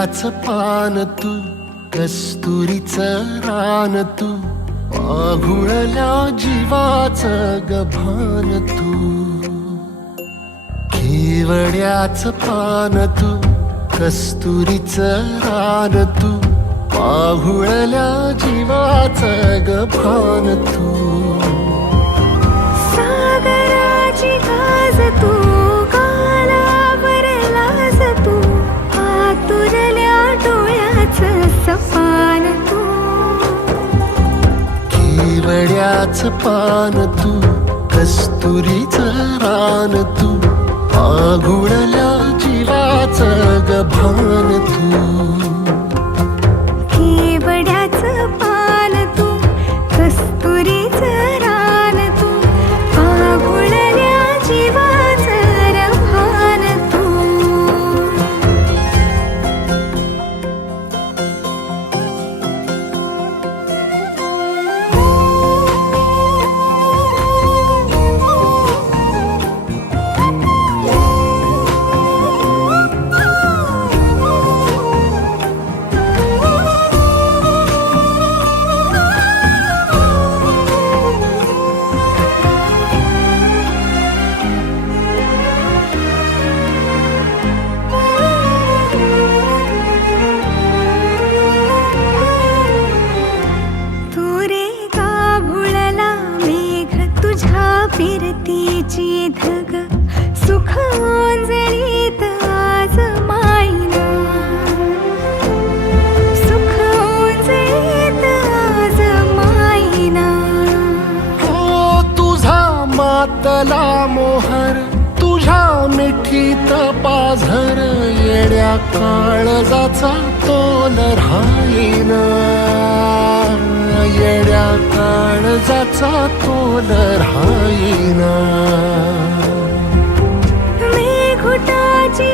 केवड्याचं पान तू, कस्तुरीचं रान तू, आघुळल्या जीवाचं गभान तू. केवड्याचं पान तू, कस्तुरीचं रान तू, आघुळल्या जीवाचं गभान तू. सागराची गाज तू, कालावरलास तू, आतुरल्या डोळ्याचं सपान तू. केवड्याचं पान तू, कस्तुरीचं रान तू, आघुळल्या जीवाचं गभान तू. केवड्याचं पान तू, कस्तुरीचं रान तू, आघुळल्या जीवाचं रभान तू. फिरतीची धग सुख ओंजळीत आज मायना, सुख ओंजळीत आज मायना. हो तुझा मातला मोहर, तुझ्या मिठीत पाझर, येड्या काळजाचा तोल राहीना, येड्या काळजाचा तोल राहीना. मेघुटाची